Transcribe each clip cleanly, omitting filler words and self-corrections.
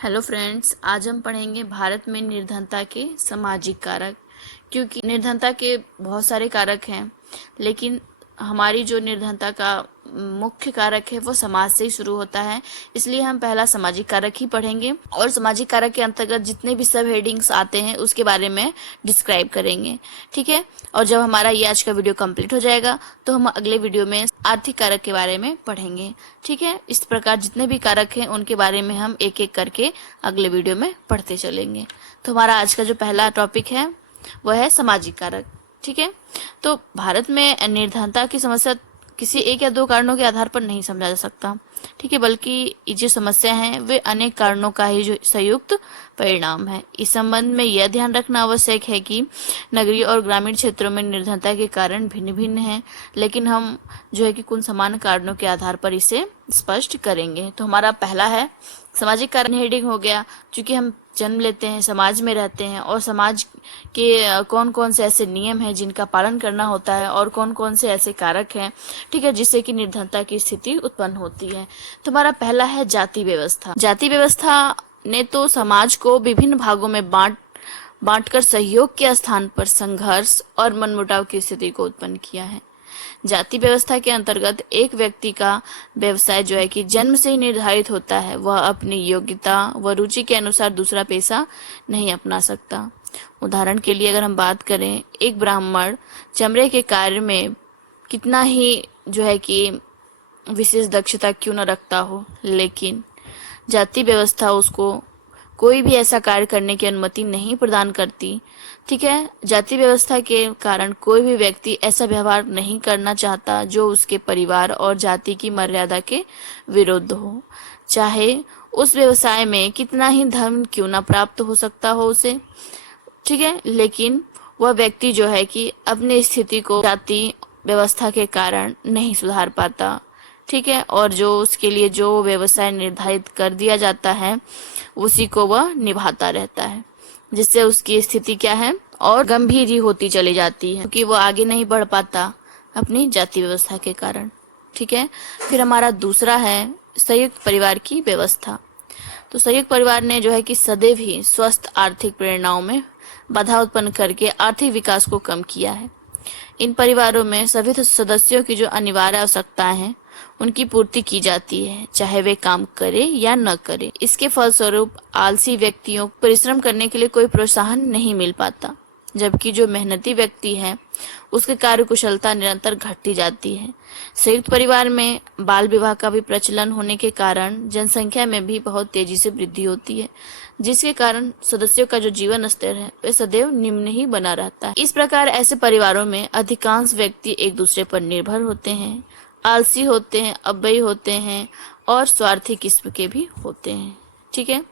Hello friends, आज हम पढ़ेंगे भारत में निर्धनता के सामाजिक कारक। क्योंकि निर्धनता के बहुत सारे कारक हैं, लेकिन हमारी जो निर्धनता का मुख्य कारक है वो समाज से ही शुरू होता है। इसलिए हम पहला सामाजिक कारक ही पढ़ेंगे और सामाजिक कारक के अंतर्गत जितने भी सब हेडिंग्स आते हैं उसके बारे में डिस्क्राइब करेंगे। ठीक है। और जब हमारा ये आज का वीडियो कंप्लीट हो जाएगा तो हम अगले वीडियो में आर्थिक कारक के बारे में पढ़ेंगे। ठीक है। इस प्रकार जितने भी कारक हैं उनके बारे में हम एक एक करके अगले वीडियो में पढ़ते चलेंगे। तो हमारा आज का जो पहला टॉपिक है वह है सामाजिक कारक। ठीक है। तो भारत में निर्धनता की समस्या किसी एक या दो कारणों के आधार पर नहीं समझा जा सकता। ठीक है। बल्कि ये जो समस्या है वे अनेक कारणों का ही जो संयुक्त परिणाम है। इस संबंध में यह ध्यान रखना आवश्यक है कि नगरीय और ग्रामीण क्षेत्रों में निर्धनता के कारण भिन्न भिन्न हैं, लेकिन हम जो है कि कुछ समान कारणों के आधार पर इसे स्पष्ट करेंगे। तो हमारा पहला है सामाजिक कारण हेडिंग हो गया। क्योंकि हम जन्म लेते हैं, समाज में रहते हैं और समाज के कौन कौन से ऐसे नियम हैं जिनका पालन करना होता है और कौन कौन से ऐसे कारक हैं, ठीक है, जिससे कि निर्धनता की स्थिति उत्पन्न होती है। तो हमारा पहला है जाति व्यवस्था। जाति व्यवस्था ने तो समाज को विभिन्न भागों में बांटकर सहयोग के स्थान पर संघर्ष और मनमुटाव की स्थिति को उत्पन्न किया है। जाति व्यवस्था के अंतर्गत एक व्यक्ति का व्यवसाय जो है कि जन्म से ही निर्धारित होता है। वह अपनी योग्यता व रुचि के अनुसार दूसरा पेशा नहीं अपना सकता। उदाहरण के लिए अगर हम बात करें, एक ब्राह्मण चमड़े के कार्य में कितना ही जो है कि विशेष दक्षता क्यों न रखता हो, लेकिन जाति व्यवस्था उसको कोई भी ऐसा कार्य करने की अनुमति नहीं प्रदान करती। ठीक है। जाति व्यवस्था के कारण कोई भी व्यक्ति ऐसा व्यवहार नहीं करना चाहता जो उसके परिवार और जाति की मर्यादा के विरुद्ध हो, चाहे उस व्यवसाय में कितना ही धर्म क्यों न प्राप्त हो सकता हो उसे। ठीक है। लेकिन वह व्यक्ति जो है कि अपनी स्थिति को जाति व्यवस्था के कारण नहीं सुधार पाता। ठीक है। और जो उसके लिए जो व्यवसाय निर्धारित कर दिया जाता है उसी को वह निभाता रहता है, जिससे उसकी स्थिति क्या है और गंभीर ही होती चली जाती है, क्योंकि वो आगे नहीं बढ़ पाता अपनी जाति व्यवस्था के कारण। ठीक है। फिर हमारा दूसरा है संयुक्त परिवार की व्यवस्था। तो संयुक्त परिवार ने जो है कि सदैव ही स्वस्थ आर्थिक प्रेरणाओं में बाधा उत्पन्न करके आर्थिक विकास को कम किया है। इन परिवारों में सभी सदस्यों की जो अनिवार्य आवश्यकताएं हैं उनकी पूर्ति की जाती है, चाहे वे काम करे या न करे। इसके फलस्वरूप आलसी व्यक्तियों को परिश्रम करने के लिए कोई प्रोत्साहन नहीं मिल पाता, जबकि जो मेहनती व्यक्ति है उसकी कार्य कुशलता निरंतर घटती जाती है। संयुक्त परिवार में बाल विवाह का भी प्रचलन होने के कारण जनसंख्या में भी बहुत तेजी से वृद्धि होती है, जिसके कारण सदस्यों का जो जीवन स्तर है वह सदैव निम्न ही बना रहता है। इस प्रकार ऐसे परिवारों में अधिकांश व्यक्ति एक दूसरे पर निर्भर होते हैं, आलसी होते हैं, अव्ययी होते हैं और स्वार्थी किस्म के भी होते हैं। ठीक है।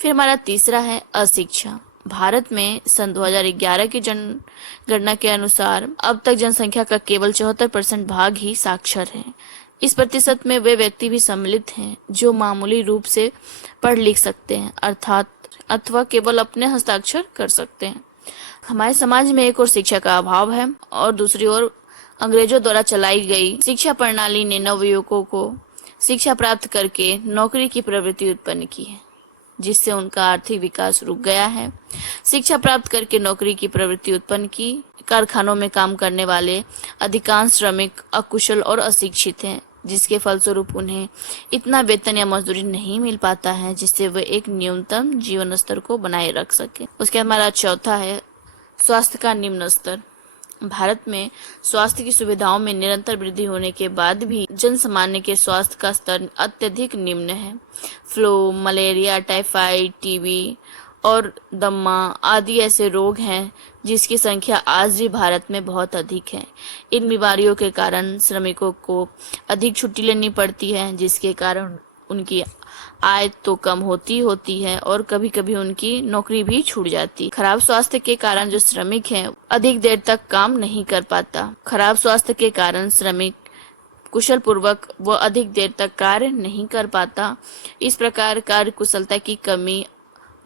फिर हमारा तीसरा है अशिक्षा। भारत में सन 2011 की जनगणना के अनुसार अब तक जनसंख्या का केवल 74% भाग ही साक्षर है। इस प्रतिशत में वे व्यक्ति भी सम्मिलित हैं जो मामूली रूप से पढ़ लिख सकते हैं, अर्थात अथवा केवल अपने हस्ताक्षर कर सकते हैं। हमारे समाज में एक और शिक्षा का अभाव है और दूसरी ओर अंग्रेजों द्वारा चलाई गई शिक्षा प्रणाली ने नवयुवकों को शिक्षा प्राप्त करके नौकरी की प्रवृत्ति उत्पन्न की है, जिससे उनका आर्थिक विकास रुक गया है। शिक्षा प्राप्त करके नौकरी की प्रवृत्ति उत्पन्न की कारखानों में काम करने वाले अधिकांश श्रमिक अकुशल और अशिक्षित हैं, जिसके फलस्वरूप उन्हें इतना वेतन या मजदूरी नहीं मिल पाता है जिससे वे एक न्यूनतम जीवन स्तर को बनाए रख सके। उसके हमारा चौथा है स्वास्थ्य का निम्न स्तर। भारत में स्वास्थ्य की सुविधाओं में निरंतर वृद्धि होने के बाद भी जन सामान्य के स्वास्थ्य का स्तर अत्यधिक निम्न है। फ्लू, मलेरिया, टाइफाइड, टीबी और दम्मा आदि ऐसे रोग हैं जिसकी संख्या आज भी भारत में बहुत अधिक है। इन बीमारियों के कारण श्रमिकों को अधिक छुट्टी लेनी पड़ती है, जिसके कारण उनकी आय तो कम होती है और कभी कभी उनकी नौकरी भी छूट जाती। खराब स्वास्थ्य के कारण जो श्रमिक हैं अधिक देर तक काम नहीं कर पाता। खराब स्वास्थ्य के कारण श्रमिक कुशल पूर्वक व अधिक देर तक कार्य नहीं कर पाता। इस प्रकार कार्य कुशलता की कमी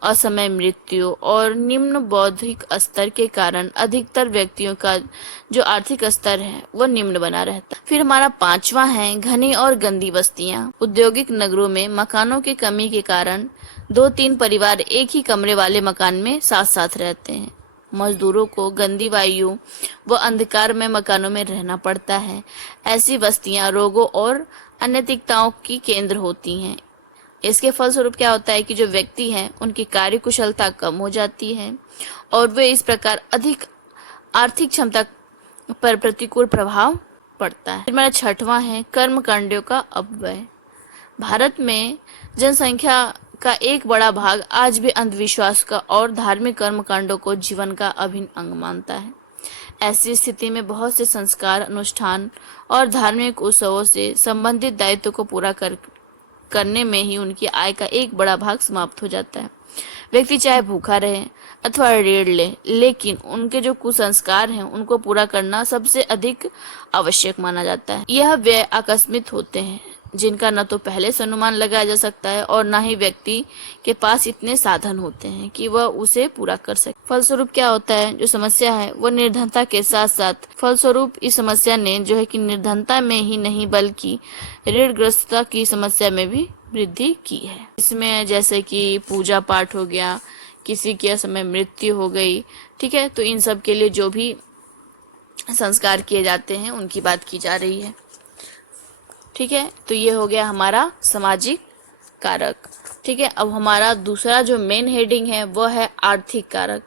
असमय मृत्यु और निम्न बौद्धिक स्तर के कारण अधिकतर व्यक्तियों का जो आर्थिक स्तर है वो निम्न बना रहता है। फिर हमारा पांचवा है घनी और गंदी बस्तियां। औद्योगिक नगरों में मकानों की कमी के कारण 2-3 परिवार एक ही कमरे वाले मकान में साथ साथ रहते हैं। मजदूरों को गंदी वायु व अंधकार में मकानों में रहना पड़ता है। ऐसी बस्तियां रोगों और अनैतिकताओं की केंद्र होती हैं। इसके फलस्वरूप क्या होता है कि जो व्यक्ति हैं उनकी कार्य कुशलता कम हो जाती है और वे इस प्रकार अधिक आर्थिक क्षमता पर प्रतिकूल प्रभाव पड़ता है। फिर हमारा छठवां है कर्मकांडों का अपव्यय। भारत में जनसंख्या का एक बड़ा भाग आज भी अंधविश्वास का और धार्मिक कर्मकांडों को जीवन का अभिन्न अंग मानता है। ऐसी स्थिति में बहुत से संस्कार, अनुष्ठान और धार्मिक उत्सवों से संबंधित दायित्व को पूरा करने में ही उनकी आय का एक बड़ा भाग समाप्त हो जाता है। व्यक्ति चाहे भूखा रहे अथवा ऋण ले, लेकिन उनके जो कुसंस्कार हैं उनको पूरा करना सबसे अधिक आवश्यक माना जाता है। यह व्यय आकस्मिक होते हैं जिनका न तो पहले से अनुमान लगाया जा सकता है और न ही व्यक्ति के पास इतने साधन होते हैं कि वह उसे पूरा कर सके। फलस्वरूप क्या होता है, जो समस्या है वो निर्धनता के साथ साथ फलस्वरूप इस समस्या ने जो है कि निर्धनता में ही नहीं बल्कि ऋणग्रस्तता की समस्या में भी वृद्धि की है। इसमें जैसे कि पूजा पाठ हो गया, किसी के समय मृत्यु हो गई, ठीक है, तो इन सब के लिए जो भी संस्कार किए जाते हैं उनकी बात की जा रही है। ठीक है, तो ये हो गया हमारा सामाजिक कारक। ठीक है, अब हमारा दूसरा जो मेन हेडिंग है वो है आर्थिक कारक।